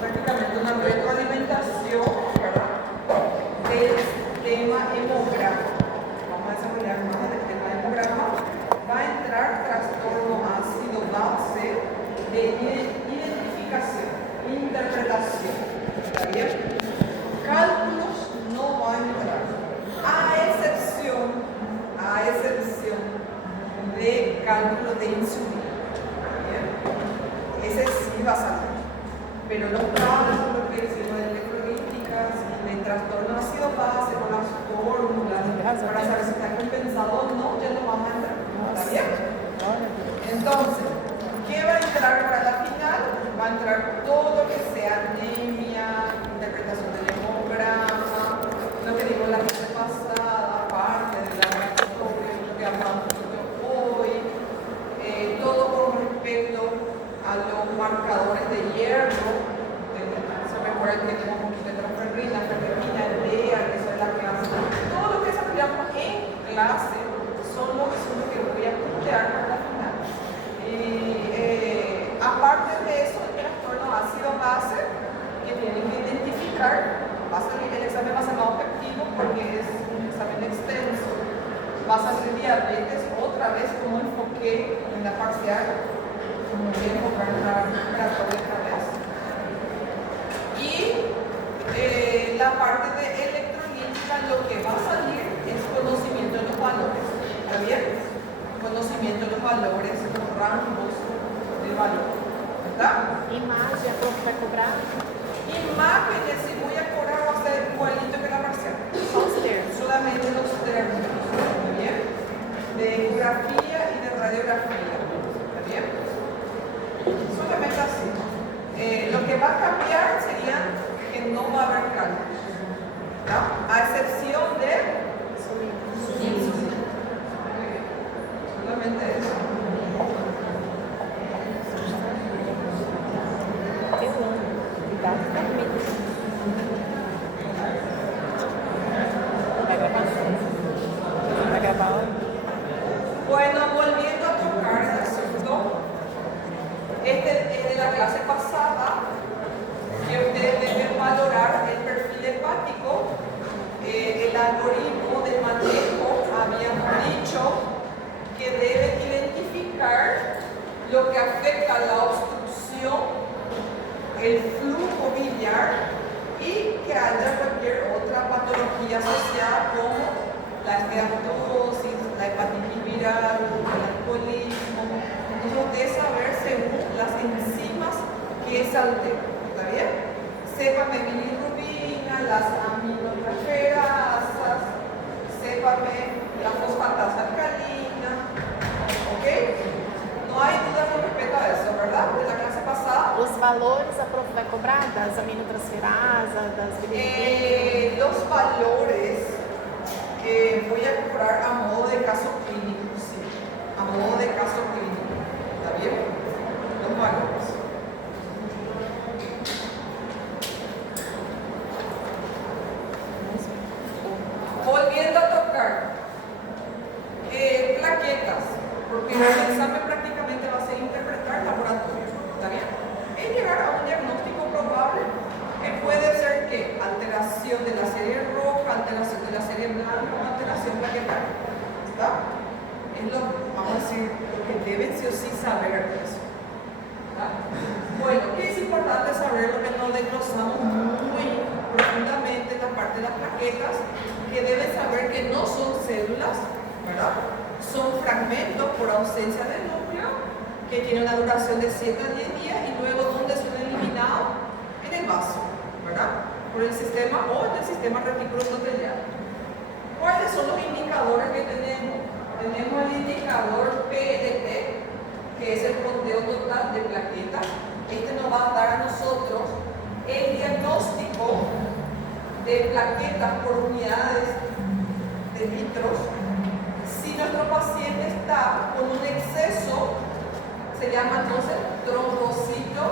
prácticamente una retroalimentación, ¿verdad?, del tema hemograma. Vamos a desarrollar más del tema hemograma. Va a entrar trastorno ácido base de identificación, interpretación. ¿Está bien? Cálculos no va a entrar, a excepción de cálculo de insulina. ¿Bien? Ese sí va a salir. Pero los cálculos, lo que decimos de electrolíticas, de trastorno ácido base, con las fórmulas, para saber si está compensado o no, ya no vamos a entrar. ¿Está bien? Entonces, ¿qué va a entrar para la final? Va a entrar todo lo que sea anemia, interpretación del hemograma, lo que digo la clase pasada, parte de la laboratorio, lo que hablamos hoy, todo con respecto a los marcadores de hierro. Se recuerda que tenemos un poquito de transferrina, DEA, que son las clases. Todo lo que desarrollamos en clase son los que voy a puntear para la final. Aparte de eso, el trastorno ácido base, que tienen que identificar, va a salir el examen va a ser más objetivo porque es un examen extenso. Va a salir diabetes otra vez, como enfoqué en la parcial, como voy a enfocar en la preparatoria otra vez. Y la parte de electrolítica, lo que va a salir es conocimiento de los valores. ¿Está bien? Conocimiento de los valores, los rangos de valor. ¿Verdad? Imagem, a prof vai cobrar? Imágenes, si voy a cobrar, va a ser igualito que la parcial. Só os termos. Solamente los términos. ¿Está bien? De ecografía y de radiografía. ¿Está bien? Solamente así. Lo que va a cambiar sería que no va a haber cálculos. ¿Está? A excepción de insulina. Solamente eso. Bueno, volviendo a tocar el asunto, este es de la clase pasada, que ustedes deben valorar el perfil hepático, el algoritmo de manejo. Habíamos dicho que deben identificar lo que afecta a la obstrucción, el flujo biliar y que haya cualquier otra patología asociada como la esteatosis, la hepatitis viral, el alcoholismo. Entonces ustedes saber según las enzimas que se alteran. ¿Está bien? Sépame bilirrubina, las aminotransferasas, sépame la fosfatasa alcalina. ¿Ok? No hay duda con respecto a eso, ¿verdad? De la clase pasada. Os valores a prof vai cobrar das aminotransferasas, das bilirrubinas? Los valores voy a cobrar a modo de caso clínico, sí. A modo de caso clínico. ¿Está bien? Los valores. Volviendo a tocar. Plaquetas. Porque el examen prácticamente va a ser interpretar laboratorio. ¿Está bien? Es llegar a un diagnóstico probable que puede ser que alteración de la serie roja, alteración de la serie blanca o alteración plaquetaria. ¿Está? Es lo, vamos a decir, lo que deben sí o sí saber de eso. ¿Está? Bueno, ¿qué es importante saber? Lo que nos desglosamos muy profundamente en la parte de las plaquetas, que deben saber que no son células, ¿verdad? Son fragmentos por ausencia de núcleo que tienen una duración de 7 a 10 días y luego donde son eliminados en el vaso, ¿verdad? Por el sistema o en el sistema retículo endotelial. ¿Cuáles son los indicadores que tenemos? Tenemos el indicador PLT, que es el conteo total de plaquetas. Este nos va a dar a nosotros el diagnóstico de plaquetas por unidades de litros. Si nuestro paciente está con un exceso, se llama entonces trombocito.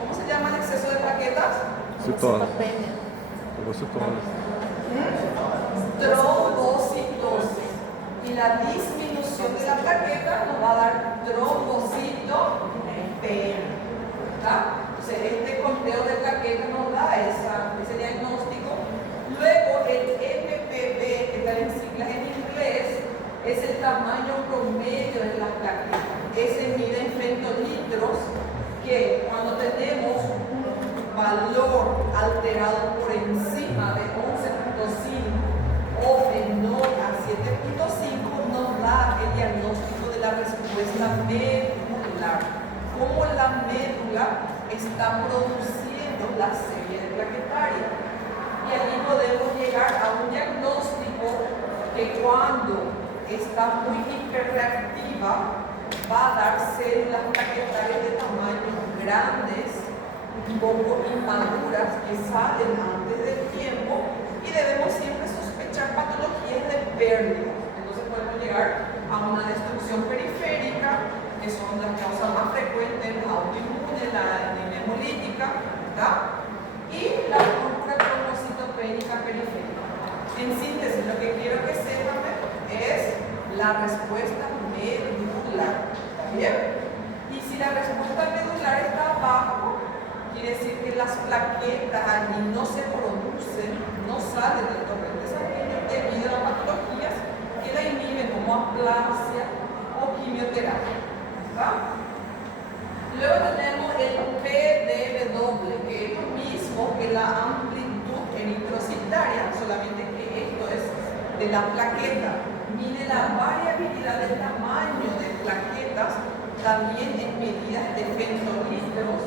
¿Cómo se llama el exceso de plaquetas? Citopenia. Trombocitosis. Y la disminución de la plaqueta nos va a dar trombocitopenia. ¿Está? Entonces, este conteo el MPV, que está en siglas en inglés, es el tamaño promedio de las plaquetas. Ese mide en femtolitros, que cuando tenemos un valor alterado por encima de 11.5 o menor a 7.5, nos da el diagnóstico de la respuesta medular. Cómo la médula está produciendo la serie plaquetaria. Y allí podemos llegar a un diagnóstico que cuando está muy hiperreactiva va a dar células plaquetarias de tamaño grandes, un poco inmaduras, que salen antes del tiempo, y debemos siempre sospechar patologías de pérdida. Entonces podemos llegar a una destrucción periférica, que son las causas más frecuentes, la autoinmune, la anemia hemolítica, ¿verdad? Y la púrpura trombocitopénica periférica. En síntesis, lo que quiero que sepan es la respuesta medular. ¿Está bien? Y si la respuesta medular está abajo, quiere decir que las plaquetas allí no se producen, no salen del torrente sanguíneo debido a patologías que la inhiben, como aplasia o quimioterapia. ¿Está? Luego tenemos el PDV, que es lo mismo que la amplitud eritrocitaria, solamente que esto es de la plaqueta. Mide la variabilidad del tamaño de plaquetas, también en medidas de femtolitros,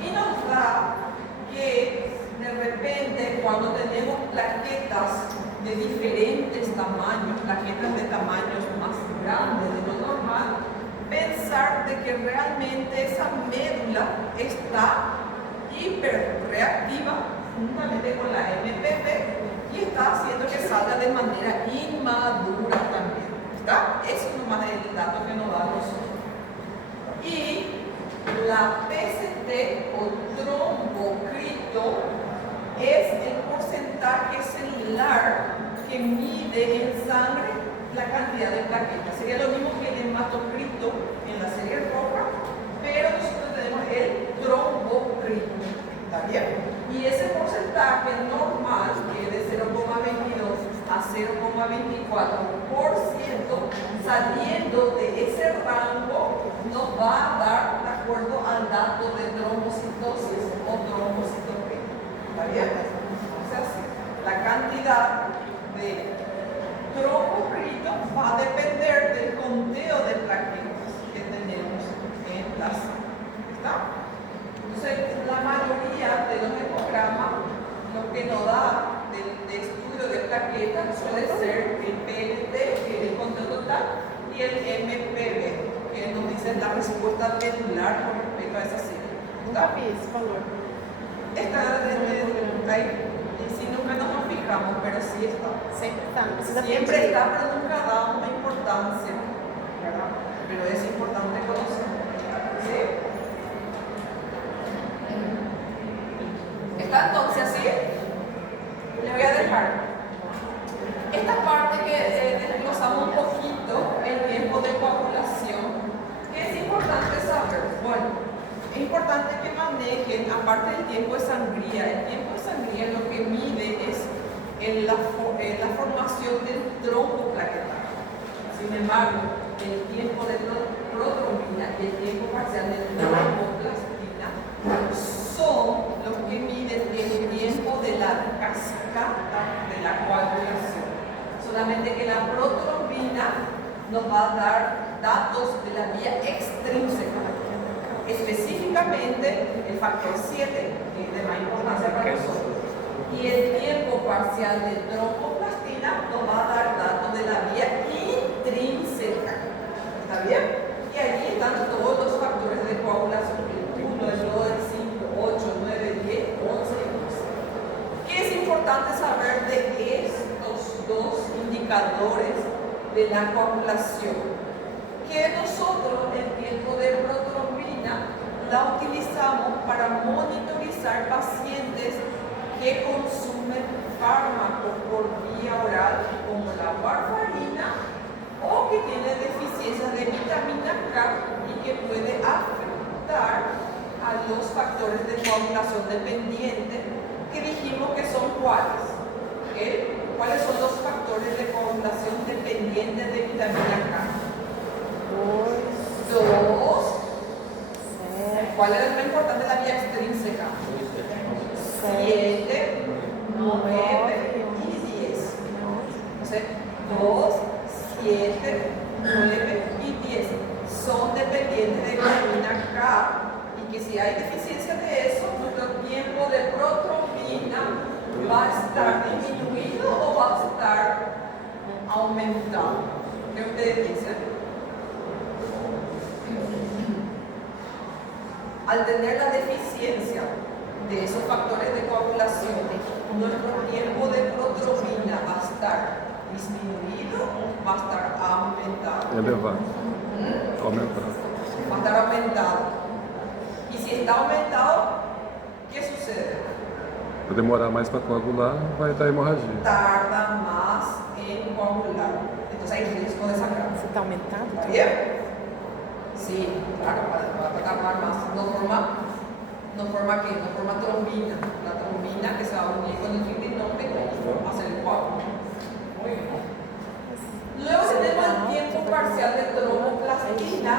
y nos da que de repente cuando tenemos plaquetas de diferentes tamaños, plaquetas de tamaños más grandes de lo normal, pensar de que realmente esa médula está hiperreactiva juntamente con la MPV y está haciendo que salga de manera inmadura también. ¿Está? Eso es nomás el dato que nos da nosotros. Y la PCT o trombocrito es el porcentaje celular que mide en sangre la cantidad de plaquetas. Sería lo mismo que el hematocrito en la serie roja, pero nosotros tenemos el trombocrito. ¿Está bien? Y ese porcentaje normal, que es de 0,22 a 0,24%, saliendo de ese rango, nos va a dar de acuerdo al dato de trombocitosis o trombocitopenia. ¿Está bien? O sea, sí, la cantidad de trombocrito va a depender del conteo de plaquetas que tenemos en la sangre. ¿Está? Entonces, la mayoría de los hemogramas, lo que nos da de estudio de plaquetas suele ser el PLT, que es el conteo total, y el MPV, que nos dice la respuesta medular con respecto a esa serie. Nunca vi esse valor. Está ahí, y si nunca nos fijamos, pero sí está. Sempre está, não precisa Siempre pedir. está, pero nunca da una importancia, ¿verdad? Pero es importante conocer. ¿Sí? ¿Está entonces así? Les voy a dejar esta parte que desglosamos un poquito, el tiempo de coagulación, que es importante saber. Bueno, es importante que manejen, aparte del tiempo de sangría, el tiempo de sangría lo que mide es la formación del trombo plaquetario. Sin embargo, el tiempo de protrombina y el tiempo parcial de tromboplastina son los que miden el tiempo de la cascada de la coagulación. Solamente que la protrombina nos va a dar datos de la vía extrínseca, específicamente el factor 7, que es de más importancia para nosotros, y el tiempo parcial de tromboplastina nos va a dar datos de la vía intrínseca. ¿Está bien? Y allí están todos los factores de coagulación, el 1, el 2, el 5, 8, 9, 10, 11 y 12. ¿Qué es importante saber de estos dos indicadores de la coagulación? Que nosotros el tiempo de protrombina la utilizamos para monitorizar pacientes que consumen fármacos por vía oral como la warfarina o que tienen deficiencias de vitamina K y que puede afectar a los factores de coagulación dependiente que dijimos que son cuáles. ¿Cuáles son los factores de coagulación dependientes de vitamina K? 2. ¿Cuál es lo importante de la vía extrínseca? 7, 9 y 10. Entonces, 2, 7, 9 y 10 son dependientes de vitamina K, y que si hay deficiencia de eso, nuestro tiempo de protrombina va a estar disminuido o va a estar aumentado. ¿Qué ustedes dicen? Al tener la deficiencia de esos factores de coagulación, nuestro tiempo de protrombina va a estar disminuido o va a estar aumentado. Elevado. Aumentado. Va a estar aumentado. Y si está aumentado, ¿qué sucede? Vai demorar mais para coagular, vai dar hemorragia. Tarda más en coagular. Entonces hay riesgo de sangrar. Você está aumentado? ¿Está bien? Sí, claro, va a tardar más. No forma ¿qué? No forma trombina. La trombina que se va a unir con el fibrinógeno y forma el coágulo. Muy bien. Luego tenemos el tiempo parcial de tromboplastina,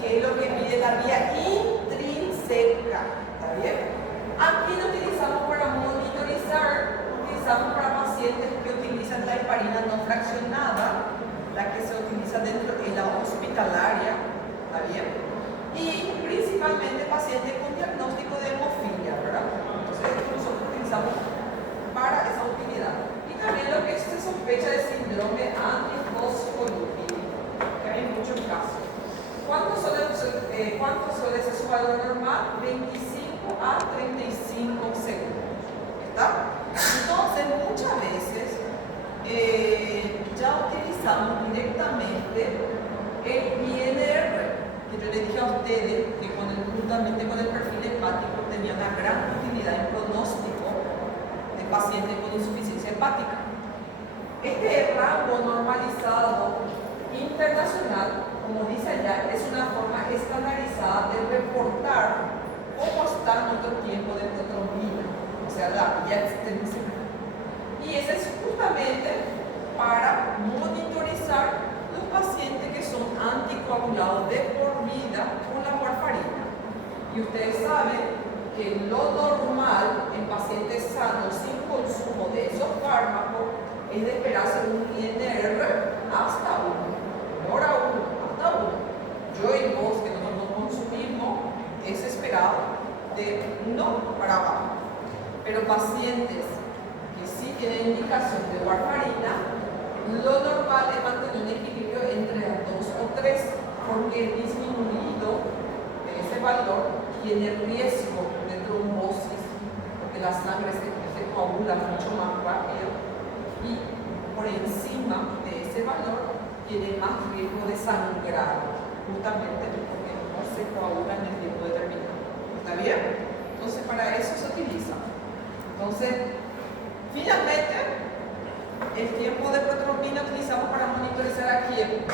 que es lo que mide la vía intrínseca. ¿Está bien? Aquí lo utilizamos para monitorizar, utilizamos para pacientes que utilizan la heparina no fraccionada, la que se utiliza dentro de la hospitalaria. ¿Está bien? Y principalmente pacientes con diagnóstico de hemofilia, ¿verdad? Entonces, esto nosotros utilizamos para esa utilidad. Y también lo que se sospecha de síndrome antifosfolípido, que hay muchos casos. ¿Cuánto suele ser su valor normal? 25 a 35 segundos. ¿Está? Entonces, muchas veces ya utilizamos directamente el INR, que yo les dije a ustedes que juntamente con el perfil hepático tenía una gran utilidad en pronóstico de pacientes con insuficiencia hepática. Este rango normalizado internacional, como dice allá, es una forma estandarizada de reportar cómo está nuestro tiempo de protrombina, o sea, la vía extrínseca. Y ese es justamente para monitorizar los pacientes que son anticoagulados de por vida con la warfarina. Y ustedes saben que lo normal en pacientes sanos sin consumo de esos fármacos es de esperarse un INR hasta 1, hora 1, hasta 1. Yo y vos que nosotros consumimos es esperado de 1 para abajo. Pero pacientes que sí tienen indicación de warfarina, lo normal es mantener un equilibrio entre 2 o 3, porque el disminuido de ese valor tiene riesgo de trombosis, porque la sangre se coagula mucho más rápido, y por encima de ese valor tiene más riesgo de sangrar, justamente porque no se coagula en el tiempo determinado. ¿Está bien? Entonces para eso se utiliza. Entonces, finalmente, el tiempo de protrombina utilizamos para monitorizar a quién.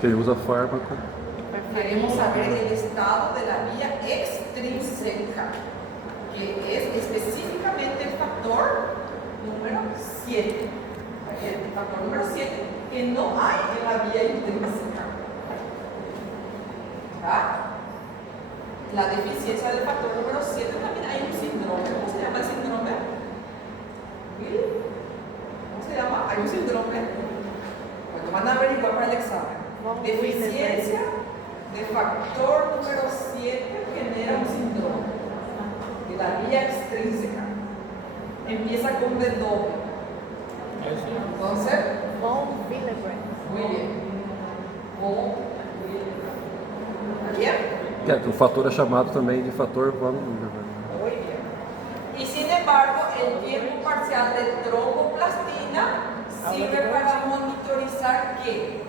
Quem usa fármaco. Queremos saber el estado de la vía extrínseca, que es específicamente el factor número 7. El factor número 7 que no hay en la vía intrínseca. ¿Ah? La deficiencia del factor número 7 también hay un síndrome. ¿Cómo se llama el síndrome? ¿Cómo se llama? Hay un síndrome. Bueno, van a averiguar para el examen. Deficiencia de factor número 7 genera un síndrome de la vía extrínseca. Empieza con B doble. Entonces, Von Willebrand. muy bien. ¿Está bien? O fator é chamado também de fator von Willebrand. Muy bien. Y sin embargo, el tiempo parcial de tromboplastina sirve para monitorizar ¿qué?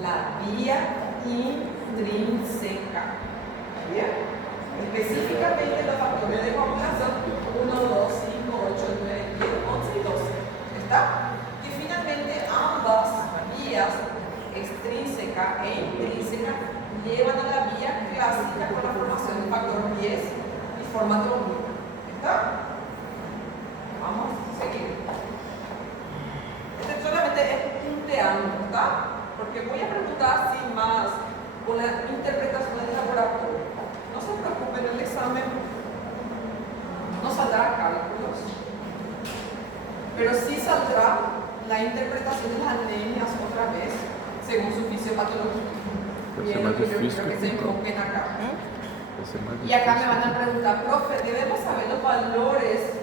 La vía intrínseca. ¿Bien? Específicamente los factores de coagulación 1, 2, 5, 8, 9, 10, 11 y 12. ¿Está? Y finalmente ambas vías, extrínseca e intrínseca, llevan a la vía clásica con la formación del factor 10 y forma trombina. ¿Está? con la interpretación del laboratorio. No se preocupen, el examen no saldrá cálculos, pero sí saldrá la interpretación de las anemias otra vez, según su fisiopatología. Y es lo que yo quiero que se enfoquen acá. Y acá me van a preguntar, profe, ¿debemos saber los valores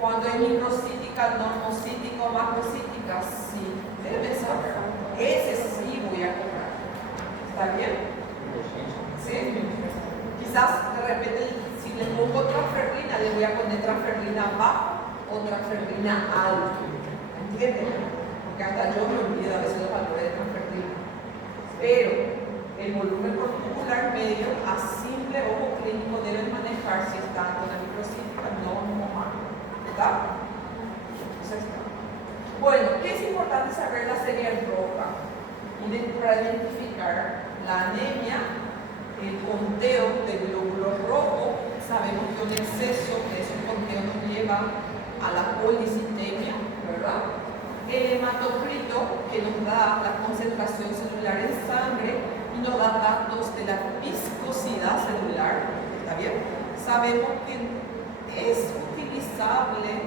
cuando es microcítica, normocítica o macrocítica? Sí, deben saber. Ese sí voy a cobrar. ¿Está bien? ¿Sí? Quizás de repente, si le pongo transferrina, le voy a poner transferrina baja o transferrina alta. ¿Entienden? Porque hasta yo me olvido a veces los valores de transferrina. Pero el volumen corpuscular medio a simple ojo clínico deben manejar si están con la microcítica, no macro. ¿Verdad? Entonces, bueno, ¿qué es importante saber la serie roja? Para identificar la anemia, el conteo del glóbulo rojo. Sabemos que un exceso de ese conteo nos lleva a la policitemia, ¿verdad? El hematocrito, que nos da la concentración celular en sangre y nos da datos de la viscosidad celular. ¿Está bien? Sabemos que es utilizable,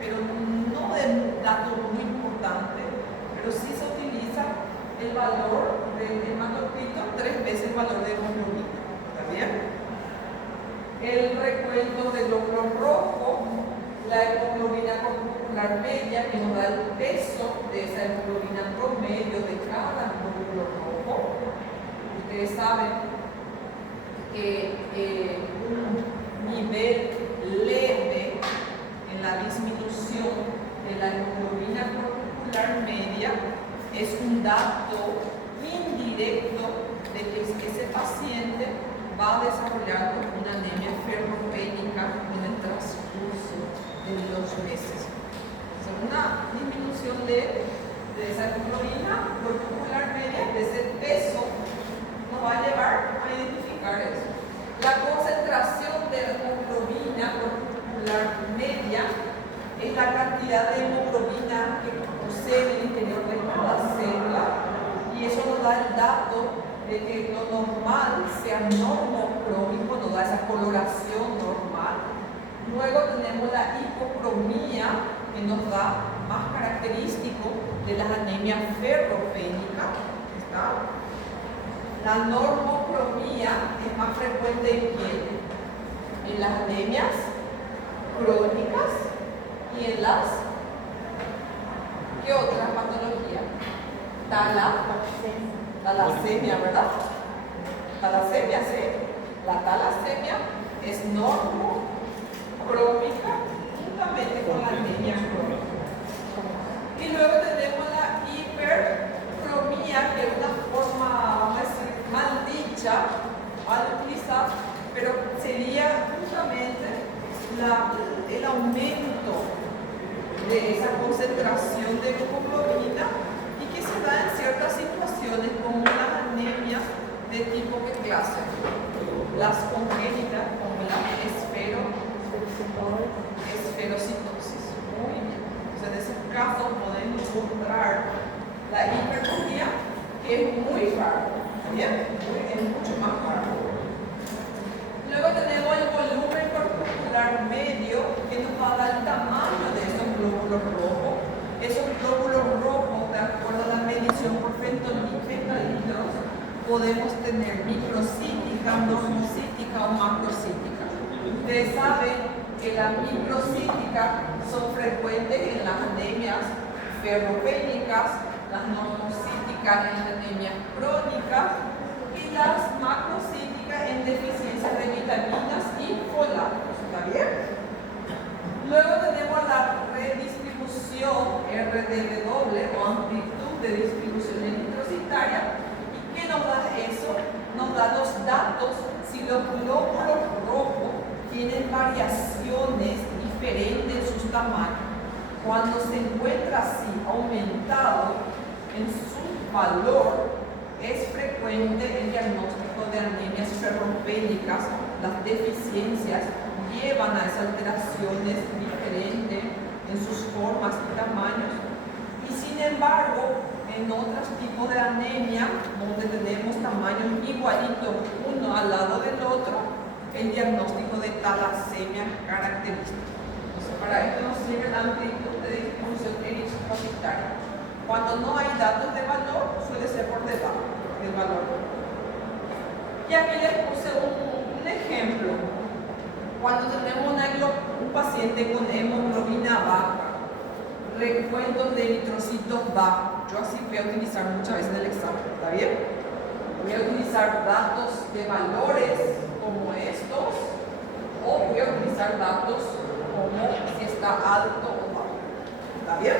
pero no es dato muy importante, pero sí se utiliza el valor del hematocrito 3 veces el valor de hemoglobina. ¿Está bien? El recuento del glóbulo rojo, la hemoglobina corpuscular media, que nos da el peso de esa hemoglobina promedio de cada glóbulo rojo. Ustedes saben que un nivel leve en la disminución de la hemoglobina corpuscular media es un dato indirecto de que ese paciente va a desarrollar una anemia ferropénica en el transcurso de los meses. Entonces, una disminución de esa hemoglobina corpuscular media, de ese peso, nos va a llevar a identificar eso. La concentración de la hemoglobina corpuscular media es la cantidad de hemoglobina que posee en el interior de cada célula, y eso nos da el dato de que lo normal sea normocrómico, nos da esa coloración normal. Luego tenemos la hipocromía, que nos da más característico de las anemias ferropénicas. ¿Está? La normocromía es más frecuente en quién? En las anemias crónicas y en las, ¿qué otra patología? Talasemia, ¿verdad? Talasemia, sí. La talasemia es normocrómica juntamente con la anemia crónica. Y luego tenemos la hipercromía, que es una forma, vamos a decir, mal dicha al utilizar, pero sería justamente el aumento de esa concentración de hemoglobina, y que se da en ciertas situaciones como las anemias de tipo ¿qué clase? Las congénitas, como la esferocitosis. Muy bien. Entonces, en ese caso podemos encontrar la hipercromía, que es muy raro. ¿Bien? Es mucho más raro. Luego tenemos el volumen corpuscular medio, que nos va a dar el tamaño de esos glóbulos rojos. Esos glóbulos rojos, de acuerdo a la medición por fentolitros, podemos tener microcítica, normocítica o macrocítica. Ustedes saben que las microcíticas son frecuentes en las anemias ferropénicas, las normocíticas en las anemias crónicas y las macrocíticas en deficiencia de vitaminas y folatos. ¿Está bien? Luego tenemos la redistribución RDW o amplitud de distribución eritrocitaria. ¿Y qué nos da eso? Nos da los datos si los glóbulos rojos tienen variaciones diferentes en sus tamaños. Cuando se encuentra así aumentado en su valor, es frecuente el diagnóstico de anemias ferropénicas. Las deficiencias llevan a esas alteraciones diferentes en sus formas y tamaños. Y sin embargo, en en otros tipos de anemia, donde tenemos tamaños igualitos uno al lado del otro, el diagnóstico de talasemia característica. Entonces, para esto nos sirve la amplitud de distribución eritrocitaria. Cuando no hay datos de valor, suele ser por debajo del valor. Y aquí les puse un ejemplo. Cuando tenemos un paciente con hemoglobina baja, recuentos de eritrocitos bajos, yo así voy a utilizar muchas veces en el examen, ¿está bien? Voy a utilizar datos de valores como estos, o voy a utilizar datos como si está alto o bajo, ¿está bien?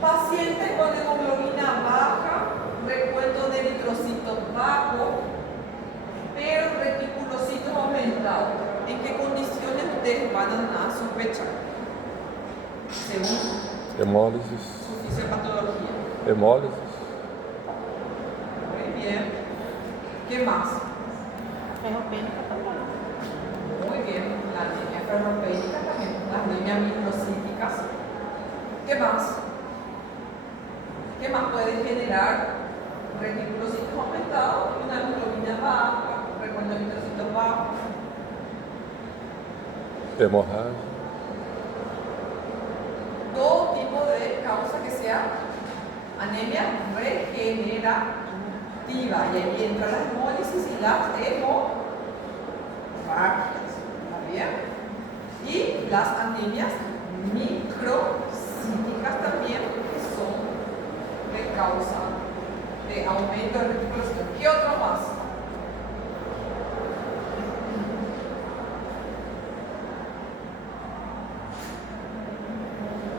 Paciente con hemoglobina baja, recuento de eritrocitos bajo, pero reticulocitos aumentados. ¿En qué condiciones ustedes van a sospechar? Según Hemólisis. su fisiopatología. Hemólisis. Muy bien. ¿Qué más? Ferropênica também. Muy bien. La anemia ferropénica también. Las anemias microcíticas. ¿Qué más? ¿Qué más puede generar reticulocitos aumentados y una hemoglobina baja, recuento de eritrocitos bajos? Hemorragia. Todo tipo de causa que sea anemia regenerativa. Y ahí entra la hemólisis y las hemorragias. ¿Está bien? Y las anemias microcíticas también, que son de causa de aumento de reticulocitos. ¿Qué otro más?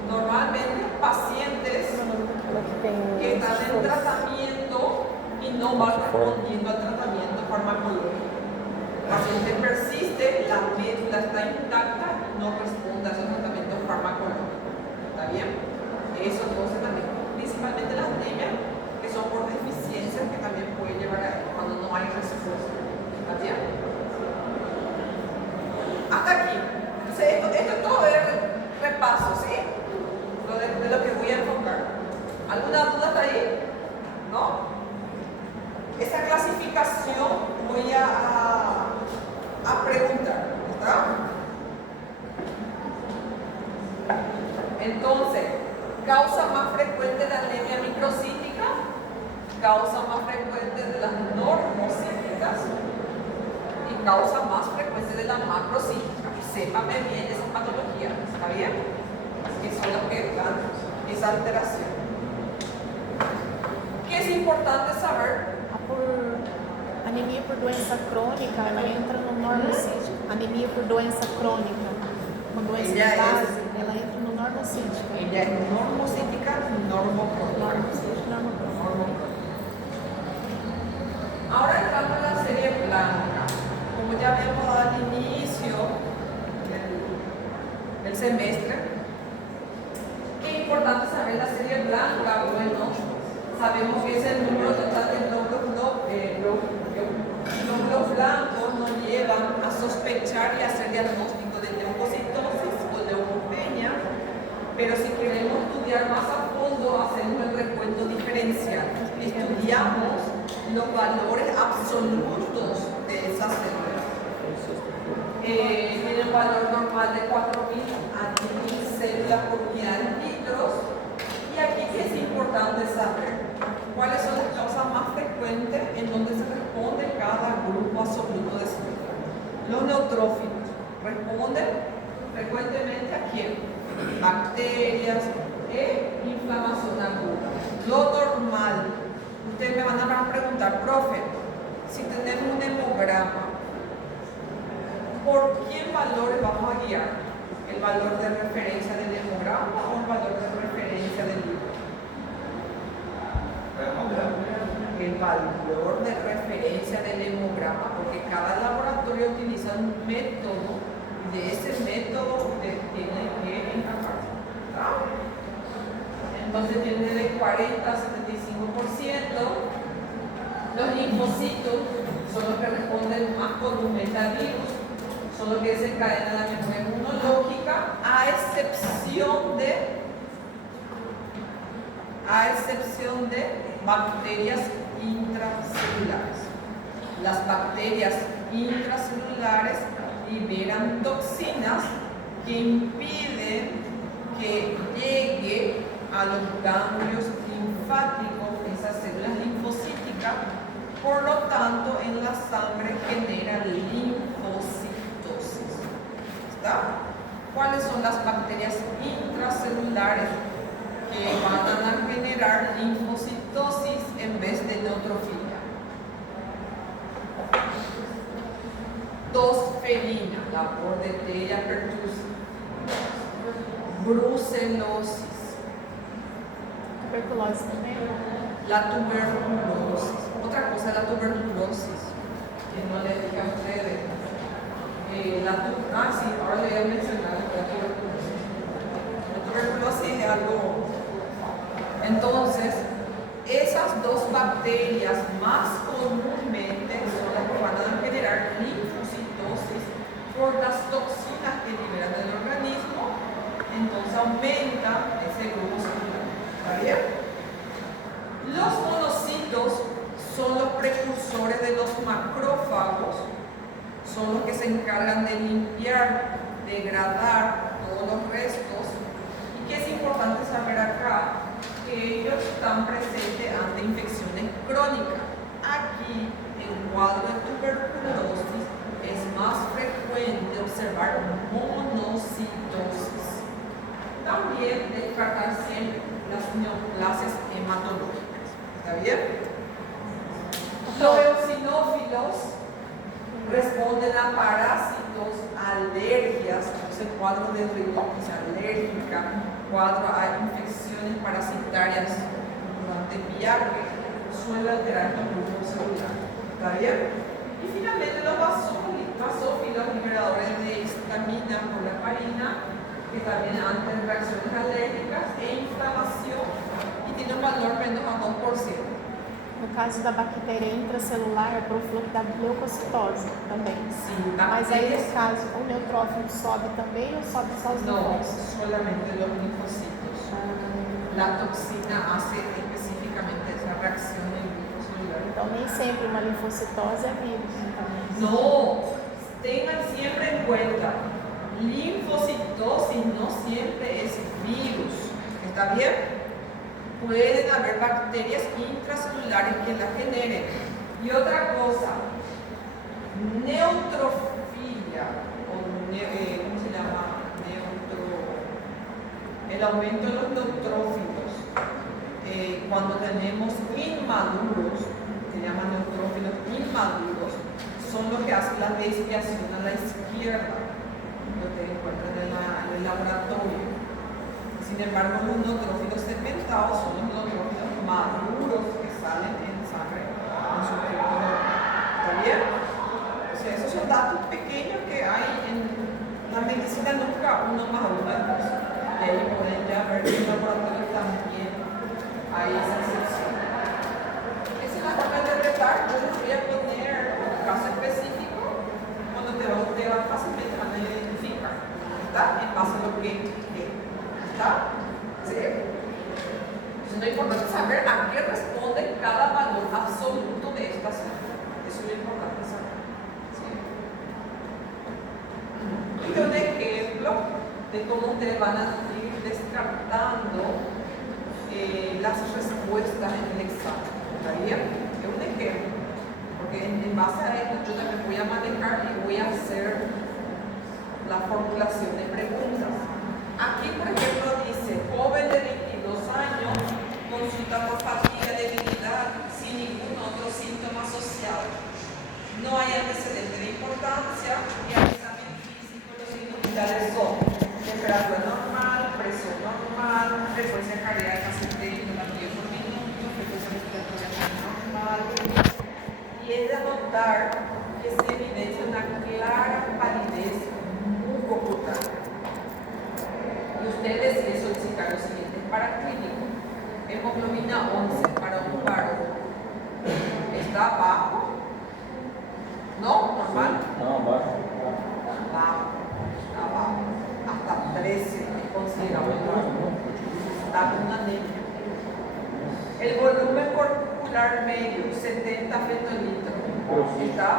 Normalmente pacientes que están en tratamiento y no van respondiendo al tratamiento farmacológico. El paciente persiste, la médula está intacta y no responde a ese tratamiento farmacológico. ¿Está bien? Eso entonces también, principalmente las anemias que son por deficiencias que también pueden llevar a esto cuando no hay respuesta. ¿Está bien? Hasta aquí. Entonces, esto todo es repaso, ¿sí? De lo que voy a enfocar. ¿Alguna duda hasta ahí? ¿No? Esa clasificación voy a preguntar. ¿Está? Entonces, causa más frecuente de la anemia microcítica, causa más frecuente de las normocíticas y causa más frecuente de la macrocítica. Sépame bien esa patología, ¿está bien? Que son las que dan esa alteración. ¿Qué es importante saber? Anemia por doença crônica, ela entra no normocítico. Anemia por doença crônica, com doença de base, ela entra no normocítico. Ella es normocítica, normocrónica. Normocítico, normocrónica. Ahora entrando en la serie blanca. Como ya habíamos dado al inicio del semestre, qué importante saber la serie blanca. Bueno, sabemos que es el número total de glóbulos blancos nos llevan a sospechar y hacer diagnóstico de leucocitosis o leucopenia, pero si queremos estudiar más a fondo, hacemos el recuento diferencial. Estudiamos los valores absolutos de esas células. Tiene un valor normal de 4.000 a 10.000 células por unidad de litros. Y aquí es importante saber cuáles son las causas más frecuentes en donde se responde cada grupo absoluto de células. Los neutrófilos responden frecuentemente a quién? Bacterias e inflamación aguda. Lo normal, ustedes me van a preguntar, profe, si tenemos un hemograma, ¿por qué valores vamos a guiar? ¿El valor de referencia del hemograma o el valor de referencia del libro? El valor de referencia del hemograma, porque cada laboratorio utiliza un método y de ese método usted tiene que encajar. Entonces tiene de 40 a 75%. Los linfocitos son los que responden más con un metavirus, son los que desencadenan la memoria inmunológica, a excepción de a excepción de bacterias intracelulares. Las bacterias intracelulares liberan toxinas que impiden que llegue a los ganglios linfáticos, esas células linfocíticas, por lo tanto en la sangre genera linfocitosis. ¿Está? ¿Cuáles son las bacterias intracelulares que van a generar linfocitosis en vez de neutrofilia? Tosferina, la Bordetella pertussis, brucelosis, Tuberculose também. la tuberculosis. Otra cosa es la tuberculosis, que no le dije a ustedes. Sí, ahora le voy a mencionar la tuberculosis. La tuberculosis es algo. Entonces, esas dos bacterias más comúnmente son las que van a generar linfocitosis por las toxinas que liberan el organismo. Entonces aumenta ese grupo celular. ¿Está bien? Los monocitos son los precursores de los macrófagos, son los que se encargan de limpiar, degradar todos los restos. Y que es importante saber acá que ellos están presentes ante infecciones crónicas. Aquí, en el cuadro de tuberculosis, es más frecuente observar monocitosis. También descartar siempre las neoplasias hematológicas. ¿Está bien? Los eosinófilos responden a parásitos, alergias, ese cuadro de rinitis alérgica, cuadro a infecciones parasitarias durante el viaje, suele alterar el grupo celular. ¿Está bien? Y finalmente los basófilos, liberadores de histamina por la heparina, que también ante reacciones alérgicas e inflamación y tiene un valor menos a 2%. No caso da bactéria intracelular, é para o fluxo da leucocitose também. Sim, Mas aí, no caso, o neutrófilo sobe também ou sobe só os no, linfócitos? solamente los linfocitos. La toxina hace específicamente esa reacción en el grupo celular. Então, nem sempre uma linfocitose é vírus. No, tengan siempre en cuenta, linfocitosis no siempre es virus. ¿Está bien? Pueden haber bacterias intracelulares que la generen. Y otra cosa, neutrofilia, ¿cómo se llama? El aumento de los neutrófilos. Cuando tenemos inmaduros, se llaman neutrófilos inmaduros, son los que hacen la desviación a la izquierda, lo que encuentran en el laboratorio. Sin embargo, los neutrófilos segmentados son los neutrófilos maduros que salen en sangre en su efecto normal. ¿Está bien? O sea, esos son datos pequeños que hay en la medicina, nunca uno más uno es dos. Y ahí pueden ya ver que en el laboratorio también hay esa excepción. Esa es la forma de interpretar. Yo les voy a poner un caso específico cuando te va fácilmente a identificar. ¿Está? En base a lo que ¿está? ¿Sí? Entonces, lo importante es saber a qué responde cada valor absoluto de esta zona. Eso es lo importante saber. ¿Sí? Y un ejemplo de cómo ustedes van a ir descartando las respuestas en el examen. ¿Está bien? Es un ejemplo. Porque en base a esto yo también voy a manejar y voy a hacer la formulación de preguntas. Aquí, por ejemplo, dice, joven de 22 años, consulta por fatiga, debilidad, sin ningún otro síntoma asociado. No hay antecedente de importancia y al examen físico los signos vitales son temperatura normal, presión normal, frecuencia cardíaca 70 latidos por minuto, frecuencia respiratoria normal. Y es de anotar que se evidencia una clara palidez mucocutánea. Y ustedes les solicitan los siguientes para clínico. Hemoglobina 11 para un varón. ¿Está bajo? ¿No? ¿Normal? No, bajo. Bajo. Está bajo. Hasta 13 es considerado bajo. Está con una anemia. medio, 70 fenolitro. ¿Está?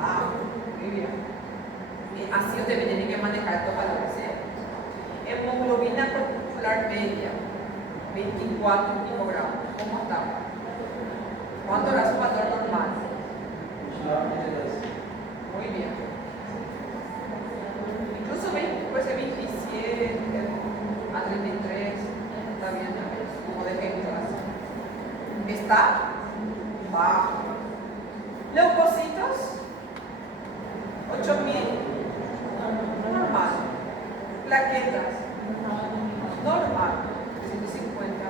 Ah, muy bien. Así ustedes tienen que manejar estos valores. Hemoglobina corporal media, 24 microgramos. ¿Cómo está? ¿Cuánto era su valor normal? Muy bien. Incluso puede ser 27 a 33. Está bien, ya ves, como de ejemplos. ¿Está? Bajo. Leucocitos, 8000. Normal. Plaquetas, normal, 150.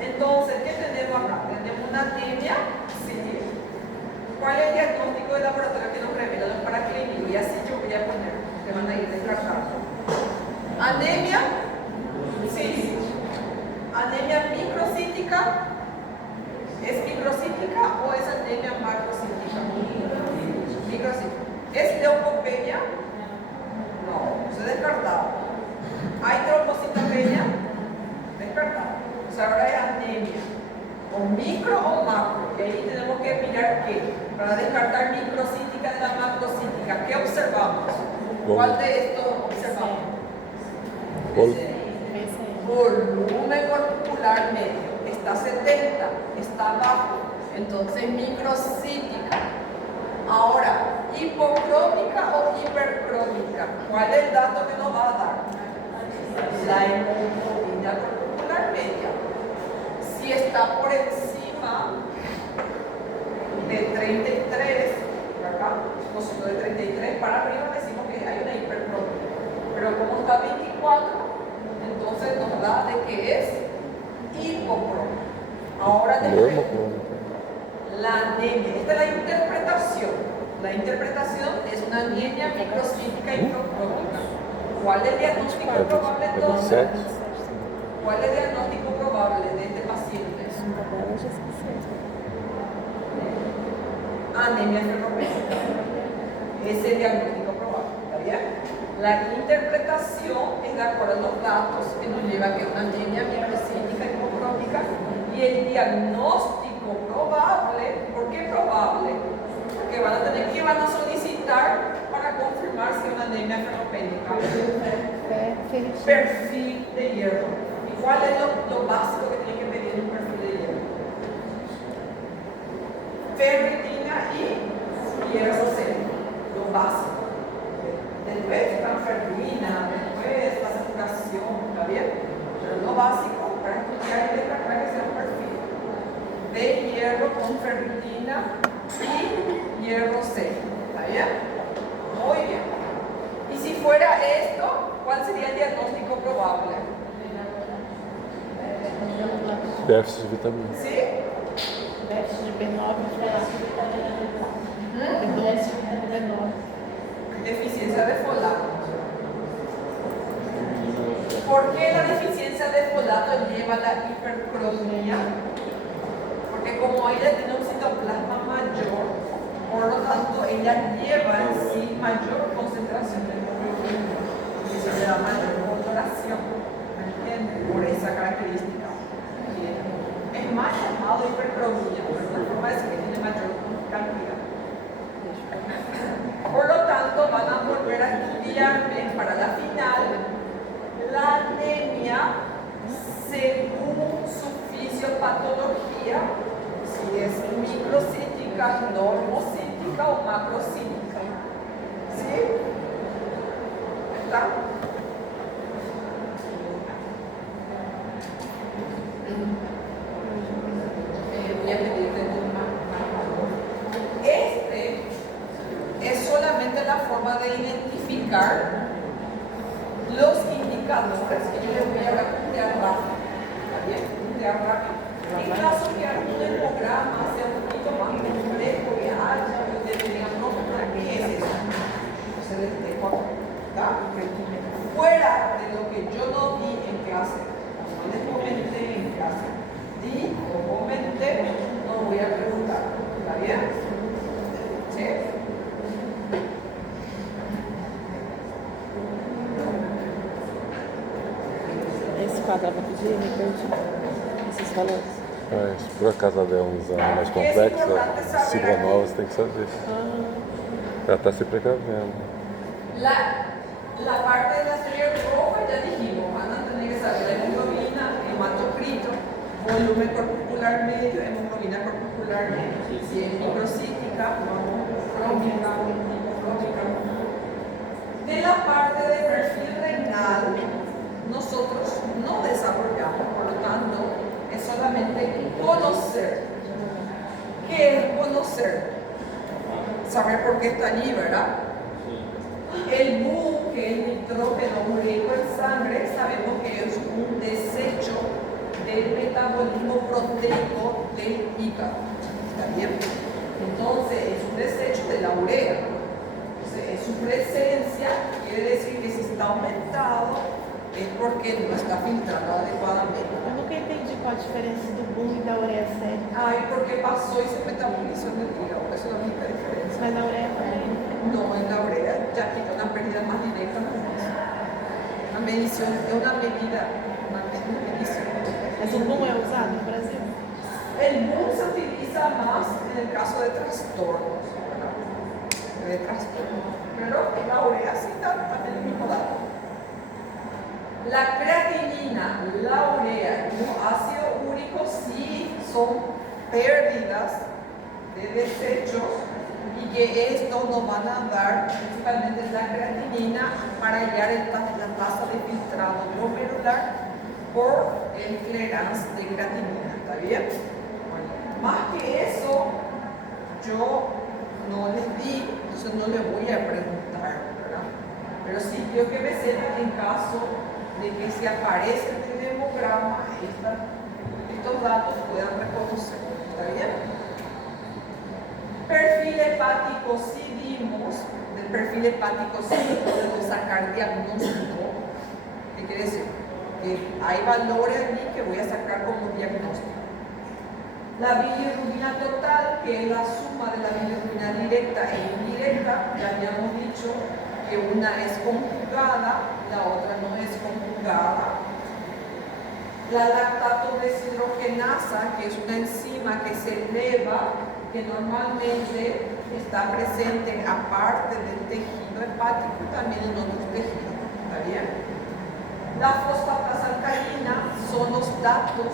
Entonces, ¿qué tenemos acá? Tenemos una anemia, sí. ¿Cuál es el diagnóstico de laboratorio que nos revela los paraclínicos? Y así yo voy a poner, te van a ir descartando. Anemia, sí. Anemia microcítica, ¿es microcítica o es anemia macrocítica? Microcítica. ¿Es leucopenia? No, se ha descartado. ¿Hay trombocitopenia? Descartado. O sea, ahora es anemia. O micro o macro. Y ahí tenemos que mirar qué. Para descartar microcítica de la macrocítica, ¿qué observamos? ¿Cuál de estos observamos? Volumen corporal medio. Está 70, está bajo. Entonces microcítica. Ahora, hipocrómica o hipercrómica. ¿Cuál es el dato que nos va a dar? La hemoglobina corporal media. Si está por encima de 33, ¿verdad? Nosotros de 33 para arriba decimos que hay una hipercrómica. Pero como está 24, entonces nos da de que es hipocrómica. Ahora después, la anemia. Esta es la interpretación. La interpretación es una anemia microcítica hipercrómica. ¿Cuál es el diagnóstico probable entonces? ¿Cuál es el diagnóstico probable de este paciente? Anemia ferropénica. Ese es el diagnóstico probable. ¿Está bien? La interpretación es de acuerdo a los datos que nos lleva a que es una anemia microcítica hipocrómica y el diagnóstico probable. ¿Por qué probable? Porque van a solicitar para confirmar si es una anemia ferropénica. Perfil de hierro. ¿Y cuál es lo básico que tiene que pedir un perfil de hierro? Ferritina y hierro C. Lo básico. Después transferrina, después la saturación, ¿está bien? Pero lo básico para estudiar y descartar que sea un perfil de hierro con ferritina y hierro C. ¿Está bien? Muy bien. Y si fuera esto, ¿cuál sería el diagnóstico probable? Déficit de vitamina. ¿Sí? Déficit de B9, B12, B9. Deficiencia de folato. ¿Por qué la deficiencia de folato lleva a la hipercromia? Porque como ella tiene un citoplasma mayor, por lo tanto ella lleva en sí mayor concentración de hemoglobina. Y eso le da mayor coloración. ¿Me entienden? Por esa característica. Es más llamado hipercromia, pero una forma de decir que tiene mayor cantidad. Por lo tanto, van a volver a estudiarme para la final la anemia según su fisiopatología, si es microcítica, normocítica o macrocítica. ¿Sí? ¿Está? Voy a pedirte es solamente la forma de identificar los indicadores que yo les voy a puntear rápido. ¿Está bien? Puntear rápido. En caso que algún hemograma sea un poquito más complejo que haya, ustedes digan, no, ¿qué es eso? Entonces les dejo acá. ¿Está? Fuera de lo que yo no di en clase, no les comenté en clase, di o comenté, no voy a preguntar. ¿Está bien? ¿Sí? Esse quadro ela vai pedir, me perdi. Esses falou. Mas por acaso ela é um exame mais Aqui é complexo, importante saber Cibronova aqui. você tem que saber. Ah, Ela está se precavendo. La parte de la serie roja ya dijimos, van a tener que saber la hemoglobina, hematocrito, volumen corpuscular medio, hemoglobina corpuscular medio. Si es microcítica, crónica, hipocrónica. De la parte de perfil renal, nosotros no desarrollamos, por lo tanto, es solamente conocer. ¿Qué es conocer? Saber por qué está allí, ¿verdad? El BUN, que es el nitrógeno ureico en sangre, sabemos que es un desecho del metabolismo proteico del hígado. ¿Está bien? Entonces, es un desecho de la urea. Entonces, en su presencia quiere decir que si está aumentado es porque no está filtrando adecuadamente. eu nunca entendi qual a diferença do boom e da ureia séria. Ay, porque pasó y se metabolizó en el hígado. Esa es la única diferencia. Mas na ureia também. No, en la urea ya quita una pérdida más directa. No es una medición, es una medida, una medición. Mas o boom é usado no Brasil? El BUN se utiliza más en el caso de trastornos, ¿verdad? De trastornos. Pero la urea sí está también el mismo dato. La creatinina, la urea y los ácidos úricos sí son pérdidas de desechos y que esto nos van a dar principalmente la creatinina para hallar la tasa de filtrado glomerular por el clearance de creatinina. ¿Está bien? Bueno, más que eso, yo no les di, entonces no les voy a preguntar, ¿verdad? Pero sí quiero que me sepan en caso de que si aparece en el hemograma estos datos puedan reconocer. ¿Está bien? Perfil hepático, sí vimos, del perfil hepático sí podemos sacar diagnóstico. ¿Qué quiere decir? Que hay valores allí que voy a sacar como diagnóstico. La bilirrubina total, que es la suma de la bilirrubina directa e indirecta, ya habíamos dicho que una es conjugada, la otra no es conjugada. La lactato deshidrogenasa, que es una enzima que se eleva, que normalmente está presente aparte del tejido hepático y también en otros tejidos. ¿Está bien? La fosfatasa alcalina son los datos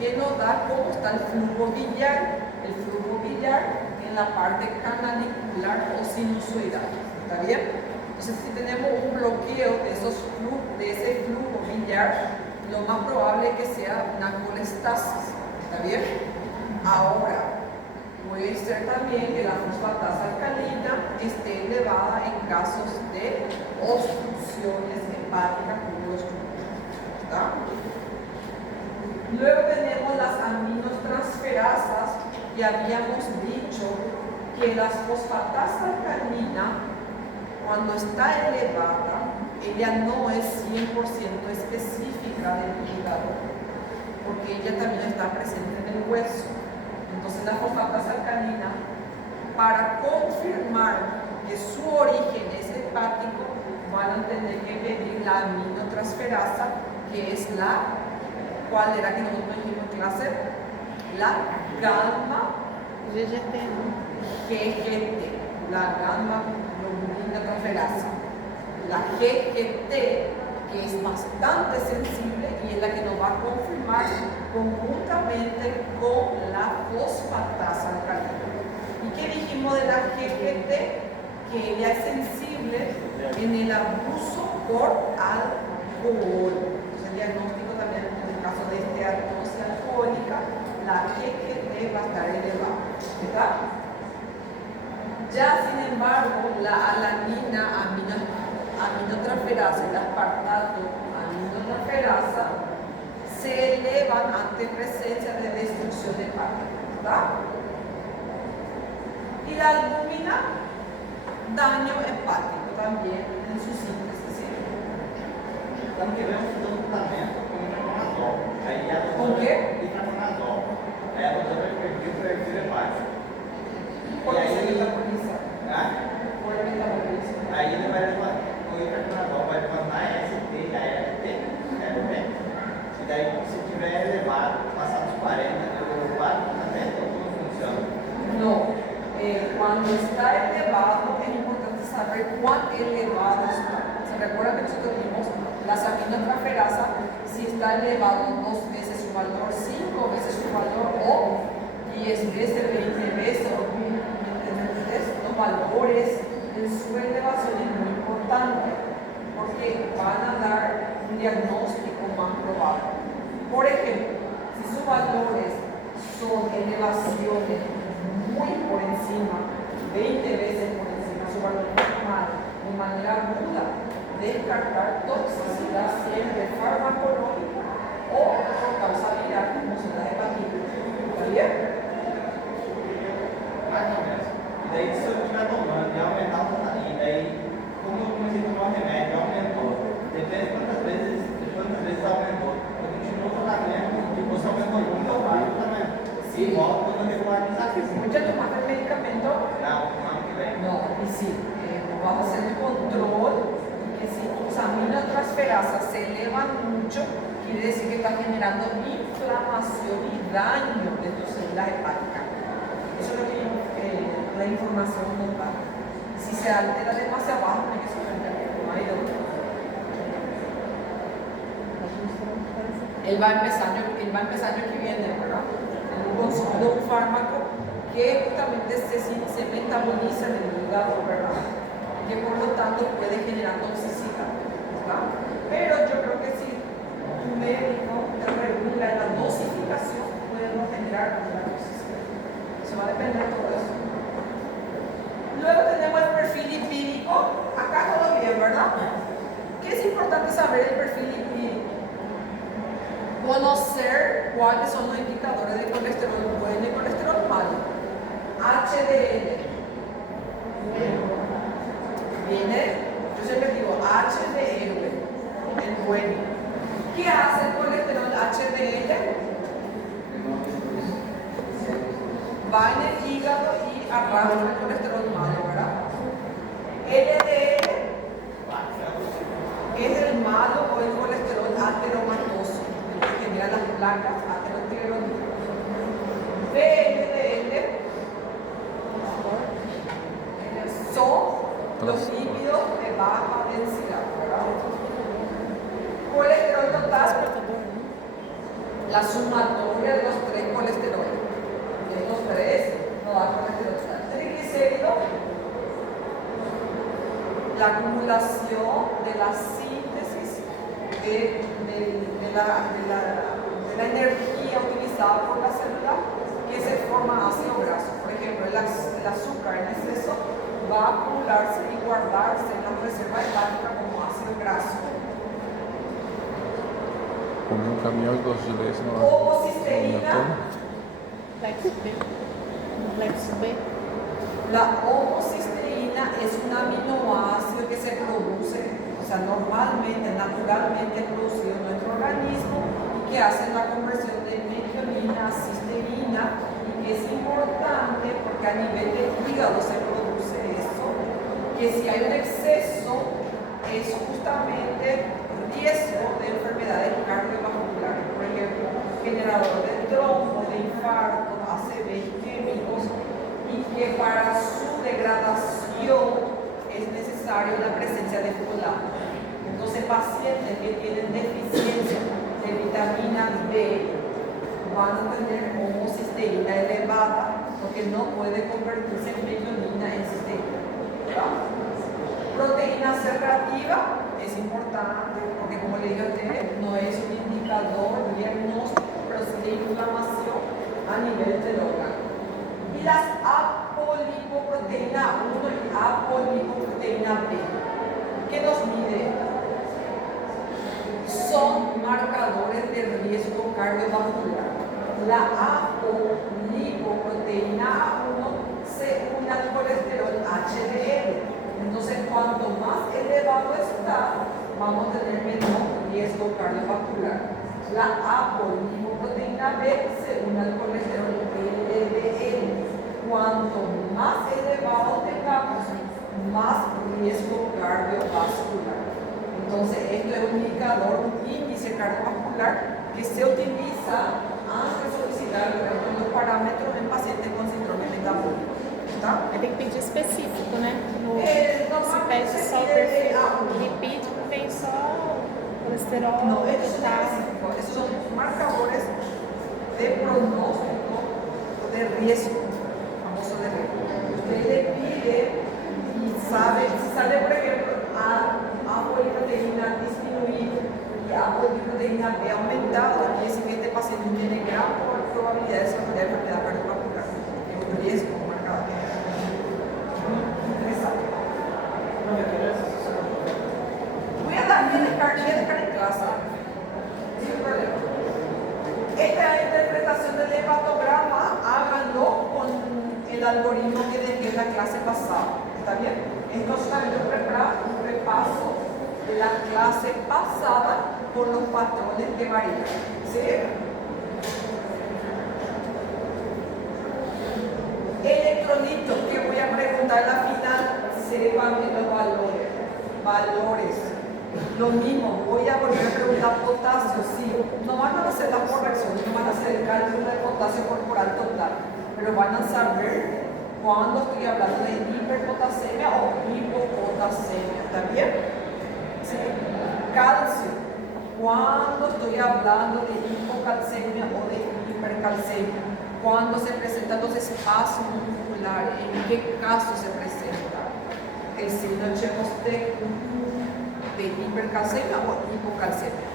que nos da cómo está el flujo biliar. El flujo biliar en la parte canalicular o sinusoidal. ¿Está bien? Entonces, si tenemos un bloqueo de ese flujo biliar, lo más probable es que sea una colestasis. ¿Está bien? Ahora, puede ser también que la fosfatasa alcalina esté elevada en casos de obstrucciones hepáticas como los tumores. ¿Está? Luego tenemos las aminotransferasas, y habíamos dicho que la fosfatasa alcalina, cuando está elevada, ella no es 100% específica del hígado, porque ella también está presente en el hueso. Entonces la fosfatasa alcalina, para confirmar que su origen es hepático, van a tener que pedir la aminotransferasa, que es ¿cuál era que nosotros dijimos en clase? La gamma GGT, la gamma globulina transferasa. La GGT, que es bastante sensible y es la que nos va a confirmar conjuntamente con la fosfatasa alcalina. ¿Y qué dijimos de la GGT? Que ella es sensible en el abuso por alcohol. Entonces, el diagnóstico también, en el caso de esteatosis alcohólica, la GGT va a estar elevada. ¿Verdad? Ya, sin embargo, la alanina aminotransferasa y la aspartato aminotransferasa se elevan ante presencia de destrucción hepática. ¿Verdad? Y la albúmina, daño hepático también en su síntesis. ¿Sí? Estamos querendo fazer um tratamento com itraconazol. Aí a Com o quê? Itraconazol. Aí a doutora vai perder o perfil hepático. Por que se metaboliza? Ah? Por metaboliza. Aí ele vai levar, o itraconazol vai levantar ST, ALT, e daí se tiver elevado, passar dos 40, cuando está elevado es importante saber cuán elevado está. ¿Se recuerda que nosotros vimos las aminotransferasa? Si está elevado 2 veces su valor, 5 veces su valor o 10 veces, 20 veces, ¿entendés? Los valores en su elevación es muy importante porque van a dar un diagnóstico más probable. Por ejemplo, si sus valores son elevaciones muy por encima, 20 veces por encima de su valor normal, de manera aguda, descartar toxicidad siempre farmacológica o por causa viral, como son las hepatitis. ¿Está bien? Mais ou menos. E daí, se eu estiver tomando e aumentar o e daí, como eu comecei a tomar o remédio, aumentou. Depende de quantas vezes aumentou. Eu continuo o tratamento, tipo, se aumentou muito, eu paro o tratamento. Se volta, eu vou regularizar isso. ¿Ya tomaste el medicamento? Não, no ano que vem. No, y sí, vas a hacer el control, que si tus aminotransferasas se elevan mucho, quiere decir que está generando inflamación y daño de tus células hepáticas. Eso es lo que la información nos da. Si se altera demasiado bajo, no hay que suspender, no hay de otra. Él va a empezar año que viene, ¿verdad? Consumiendo un fármaco que justamente se metaboliza en el hígado, ¿verdad? Que por lo tanto puede generar toxicidad, ¿verdad? Pero yo creo que si un médico te regula la dosificación, puede no generar la toxicidad. Eso va a depender de todo eso. Luego tenemos el perfil lipídico. Acá todo bien, ¿verdad? ¿Qué es importante saber el perfil lipídico? Conocer cuáles son los indicadores de colesterol bueno y colesterol malo. HDL. Viene, yo siempre digo HDL, el bueno. ¿Qué hace el colesterol HDL? Va en el hígado y arrastra el colesterol malo, ¿verdad? LDL es el malo o el colesterol ateromatoso, el que genera las placas ateroscleróticas. VLDL son los lípidos de baja densidad, ¿verdad? Colesterol total, la sumatoria de los 3 colesteroles. Estos 3 no dan colesterol total. Triglicéridos, la acumulación de la síntesis de la energía utilizada por la célula que se forma ácido graso. Por ejemplo, el azúcar en exceso va a acumularse y guardarse en la reserva hepática como ácido graso. Comi um caminhão de doce de leite na Homocisteína. Complexo B. Complexo B. La homocisteína es un aminoácido que se produce, o sea, normalmente, naturalmente producido en nuestro organismo y que hace la conversión de metionina a cisteína, y que es importante porque a nivel del hígado se produce eso, que si hay un exceso es justamente riesgo de enfermedades cardiovasculares, por ejemplo, generador de trombo, de infarto, ACV isquémicos, y que para su degradación es necesaria la presencia de folado. Entonces, pacientes que tienen deficiencia de vitamina D van a tener homocisteína elevada porque no puede convertirse en metionina en cisteína, ¿verdad? Proteína C reactiva es importante porque, como le dije a ustedes, no es un indicador diagnóstico, pero sí de inflamación a nivel del órgano. Y las apolipoproteína 1 y apolipoproteína B, ¿qué nos mide? Son marcadores de riesgo cardiovascular. La apolipoproteína 1 se une al colesterol HDL. Entonces, cuanto más elevado está, vamos a tener menor riesgo cardiovascular. La apolipoproteína B se une al colesterol LDL. Cuanto más elevado tengamos, más riesgo cardiovascular. Entonces, esto es un indicador, un índice cardiovascular que se utiliza antes de solicitar los parámetros en pacientes con síndrome metabólico. ¿Está? tem que pedir específico, né? No, É, se normalmente pede se só o pide perfil a- lipídico, vem só colesterol, No, estos son tal. específicos, esos son marcadores de pronóstico de riesgo, famoso de riesgo. Usted le pide y sabe, si sale por ejemplo a poliproteína disminuir y a poliproteína B aumentado, quiere decir que este paciente tiene gran probabilidad de desarrollar enfermedad cardiovascular. Es un riesgo marcado. Interesante. Voy a dejar en clase. Sin problema. Esta interpretación del hepatograma, háganlo con el algoritmo que dejé en la clase pasada. ¿Está bien? Esto es solamente un repaso de la clase pasada con los patrones que varían. ¿Sí? Electrolitos, que voy a preguntar a la final, sepan que los valores. Lo mismo, voy a volver a preguntar potasio, sí, no van a hacer las correcciones, no van a hacer el cálculo de potasio corporal total, pero van a saber cuando estoy hablando de hiperpotasemia o hipopotasemia, ¿está bien? Sí. Calcio, cuando estoy hablando de hipocalcemia o de hipercalcemia, cuando se presentan los espasmos musculares, en qué caso se presenta el signo Chebostek de hipercalcemia o hipocalcemia.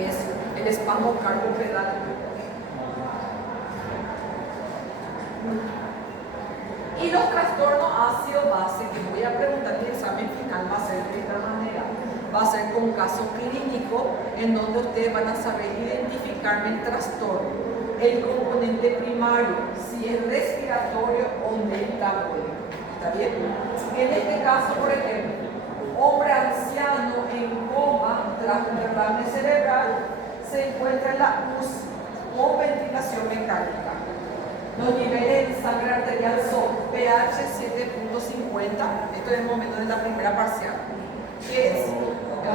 Es el espasmo cardiopedal. Y los trastornos ácido-base, que voy a preguntar en el examen final, va a ser de esta manera. Va a ser con caso clínico, en donde ustedes van a saber identificar el trastorno, el componente primario, si es respiratorio o metabólico. ¿Está bien? En este caso, por ejemplo, hombre anciano en coma tras un derrame cerebral se encuentra en la UCI con ventilación mecánica. Los niveles de sangre arterial son pH 7.50, esto es el momento de la primera parcial, que es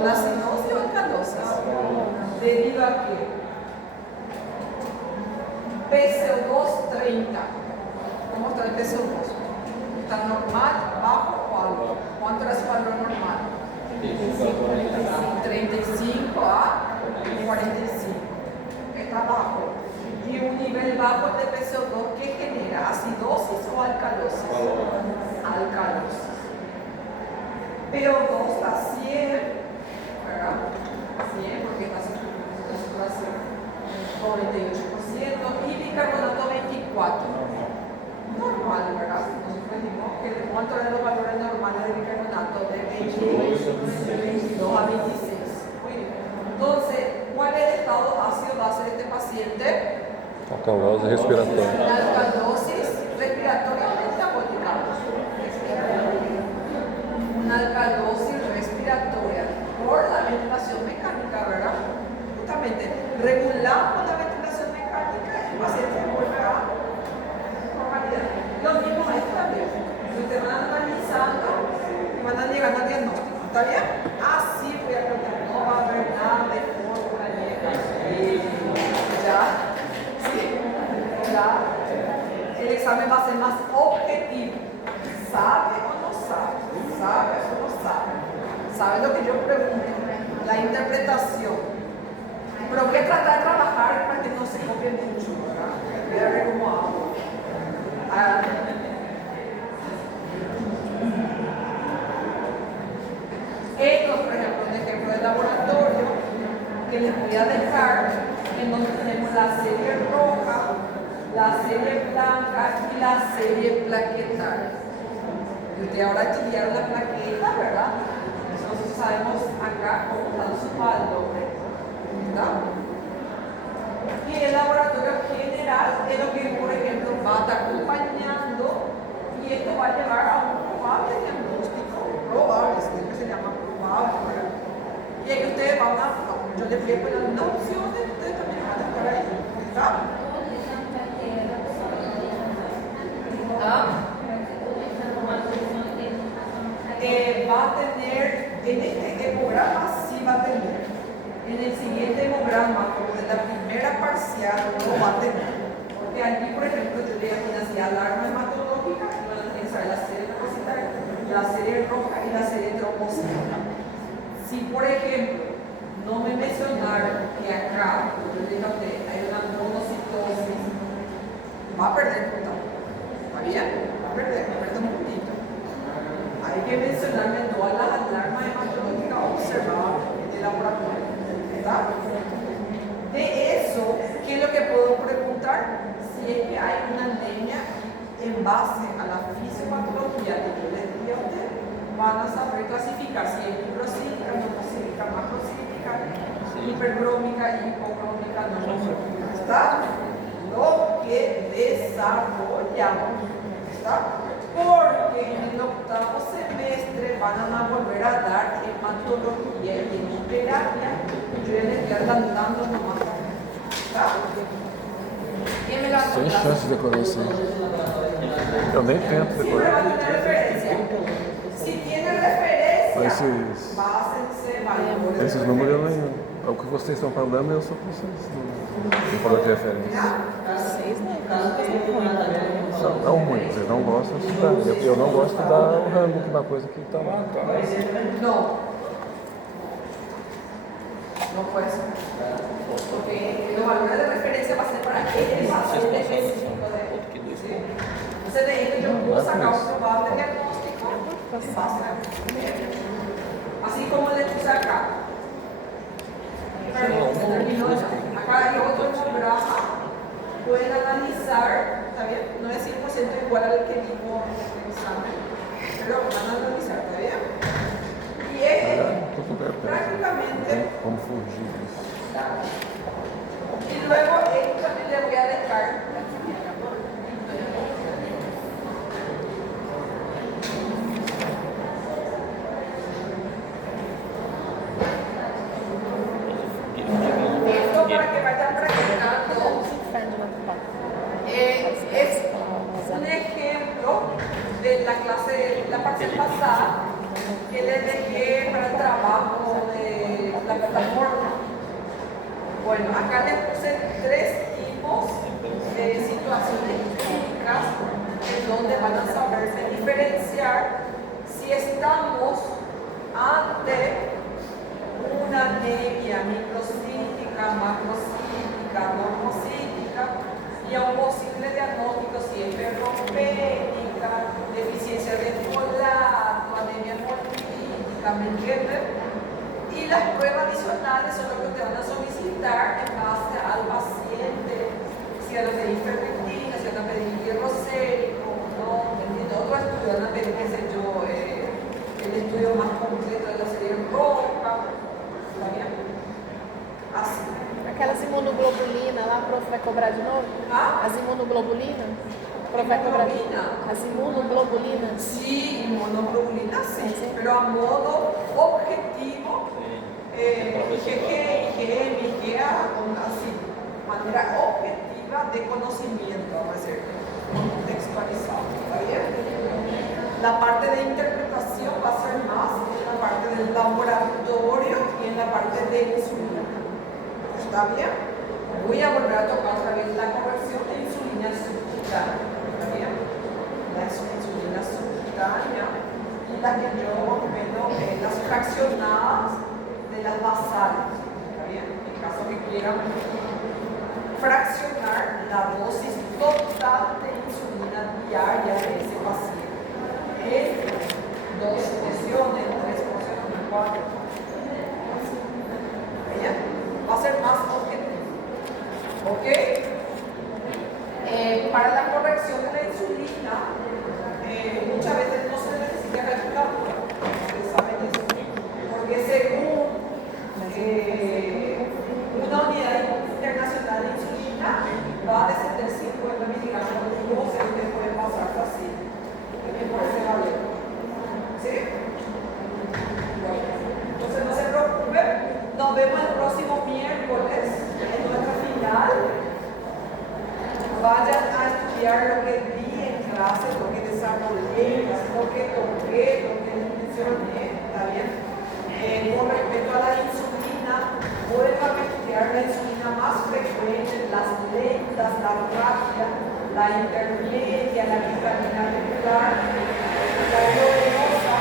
la acidosis o alcalosis, debido a que PCO2 30. ¿Cómo está el PCO2? ¿Está normal, bajo o alto? ¿Cuánto era su valor normal? 35 a 45. Está bajo. Y un nivel bajo de PCO2 que genera acidosis o alcalosis. Alcalosis. PO2 está 100, ¿verdad? 100 porque está en saturación 98% y bicarbonato 24. Normal, ¿verdad? Nosotros dijimos que cuánto eran los valores normales de bicarbonato de 22 a 26. Muy bien. Entonces, ¿cuál es el estado ácido-base de este paciente? Alcalose respiratória. Alcalosis respiratoria o metabólica. Una alcalosis respiratoria por la ventilación mecánica, ¿verdad? Justamente, regulamos la ventilación mecánica y el paciente vuelve a normalidad. Lo mismo es también. Ustedes van analizando y van llegando al diagnóstico. ¿Está bien? Así voy a contar. No va a haber nada de fórmula ni ya. El examen va a ser más objetivo. ¿Sabe o no sabe? ¿Sabe o no sabe? ¿Sabe lo que yo pregunto? La interpretación. Pero voy a tratar de trabajar para que no se copie mucho, ¿verdad? Voy a ver cómo hago. Estos, por ejemplo, un ejemplo de laboratorio que les voy a dejar, en donde tenemos la serie roja, la serie blanca y la serie plaquetaria. Y ustedes ahora estudiaron la plaqueta, ¿verdad? Nosotros sabemos acá cómo están sus valores, ¿verdad? Y el laboratorio general es lo que, por ejemplo, va a estar acompañando y esto va a llevar a un probable diagnóstico, probable, es que se llama probable, ¿verdad? Y ahí ustedes van a, yo les voy a poner una opción, ustedes también van a estar ahí, ¿verdad? Va a tener, en este hemograma sí va a tener, en el siguiente hemograma, como de la primera parcial, no va a tener. ¿Por qué? Porque aquí, por ejemplo, yo le hacía alarma hematológica y van a tener que saber la serie trombocitaria, la serie roja y la serie trombocítica. Si, por ejemplo, no me mencionaron que acá, yo le dije a usted, hay una monocitosis, va a perder punta. ¿Está bien? Va a perder un puntito. Hay que mencionarme todas las alarmas hematológicas observadas en el laboratorio. ¿Está? De eso, ¿qué es lo que puedo preguntar? Si es que hay una anemia en base a la fisiopatología que yo les di a ustedes, van a saber clasificar si es microcítica, monocítica, macrocítica, hipercrómica, hipocrómica, no crómica. ¿Está? Lo que desarrollamos. ¿Está? Porque en el octavo semestre van a volver a dar hematología y hemoterapia. Yo ya les estoy adelantando nomás. ¿Está? ¿Quién me la Sem chance de decorar isso aí. Eu nem tento Siempre decorar. va a tener referencia. Si tiene referencia, Esses- básense valores. Esses números eu nem. O que vocês estão falando eu só preciso. Não falou de referência. Vocês, né? Não, Não ruim, vocês não gostam de estudar. Eu não gosto de dar o handbook da coisa que está lá. No. No puede ser. Porque los valores de referencia va a ser para el paciente específico de él. ¿Sí? Entonces de ahí yo puedo sacar un probable diagnóstico en base a así como le puse acá. Perdón, se terminó ya. Acá hay otro programa. Pueden analizar, ¿está bien? No es 100% igual al que vimos en el examen, pero van a analizar, ¿está bien? Y es Tudo bem, prácticamente. como fugir disso. Y luego esto también le voy a dejar. Esto para que vayan practicando. inferno na tua. Es un ejemplo de la clase, la parte pasada, que les dejé para el trabajo de la plataforma. Bueno, acá les puse 3 tipos de situaciones clínicas en donde van a saberse diferenciar si estamos ante una anemia microcítica, macrocítica, normocítica y a un posible diagnóstico si es ferropénica, deficiencia de folato, anemia hemolítica, ¿me entienden? Y las pruebas adicionales son lo que te van a solicitar en base al paciente, si van a pedir ferritina, si van a pedir hierro sérico, no, ¿me entiendes? Otro estudio van a pedir, qué sé yo, el estudio más completo de la serie roja, ¿está bien? Así. Aquelas imunoglobulinas lá, prof, vai cobrar de novo? Ah? As imunoglobulinas? Prof, vai cobrar de Hemoglobina. As imunoglobulinas? Sí, monoglobulina sí, pero a modo objetivo, IgG, IgM, IgA, así, manera objetiva de conocimiento, vamos a decir, contextualizado, ¿está bien? La parte de interpretación va a ser más en la parte del laboratorio y en la parte de insulina. ¿Está bien? Voy a volver a tocar otra vez la conversión de insulina subcutánea. ¿Está bien? La insulina subcutánea y la que yo vendo las fraccionadas de las basales. ¿Está bien? En caso que quieran fraccionar la dosis total de insulina diaria de ese paciente en 2 porciones, 3 porciones, 4. ¿Bien? Va a ser más objetivo. ¿Ok? Para la corrección de la insulina, muchas veces no se necesita calculadora. Ustedes saben eso. Porque según una unidad internacional de insulina, va de 750 miligramos de glucosa, ustedes pueden pasar así. Por ese valor. ¿Sí? Bueno, entonces no se preocupen. Nos vemos el próximo miércoles en nuestra final. Vayan a estudiar lo que vi en clase, lo que desarrollé, lo que toqué, lo que les mencioné, ¿está bien? Con respecto a la insulina, vuelva a mezclar la insulina más frecuente, las lentas, la rápida, la intermedia, la vitamina regular, la globinosa.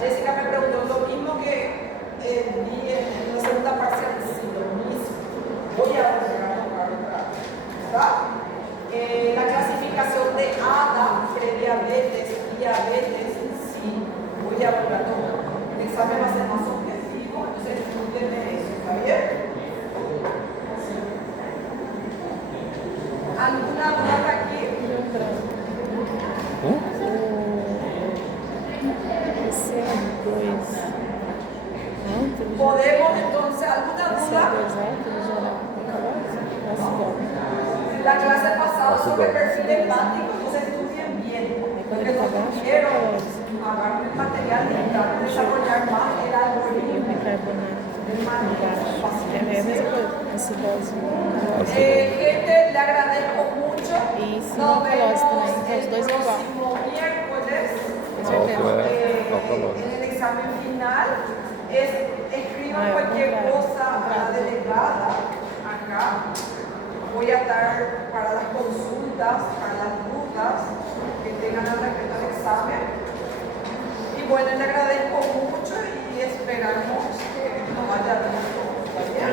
Jessica me preguntó lo mismo que vi en la segunda parcial, sí, lo mismo. Voy a volver a tocar otra vez, ¿verdad? La clasificación de ADA, prediabetes, diabetes, sí, voy a volver a tocar. El examen va a ser más objetivo, entonces estudienme eso, ¿está bien? ¿Alguna duda aquí? Esse é 2 alto, Podemos entonces, ¿alguna esse é duda? 2 alto, geral, La clase pasada sobre perfil hepático, entonces estudien bien, porque no quiero agarrar el material y tratar de desarrollar más el algoritmo. É a mesma coisa, acidose. Gente, le agradezco mucho. E se Nos não calose vemos também, então os el dois é igual. próximo miércoles Alcolose. en el examen final. Escriban Ah, cualquier comprado. cosa a la delegada acá. Voy a estar para las consultas, para las dudas que tengan al respecto al examen. Y bueno, le agradezco mucho y esperamos que nos vaya bien todo. ¿Está bien?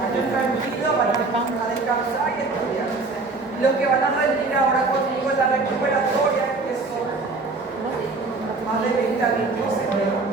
Vayan tranquilos, vayan a descansar y estudiar. Los que van a rendir ahora conmigo en la recuperatoria, que son más de 20 alumnos, se quedan.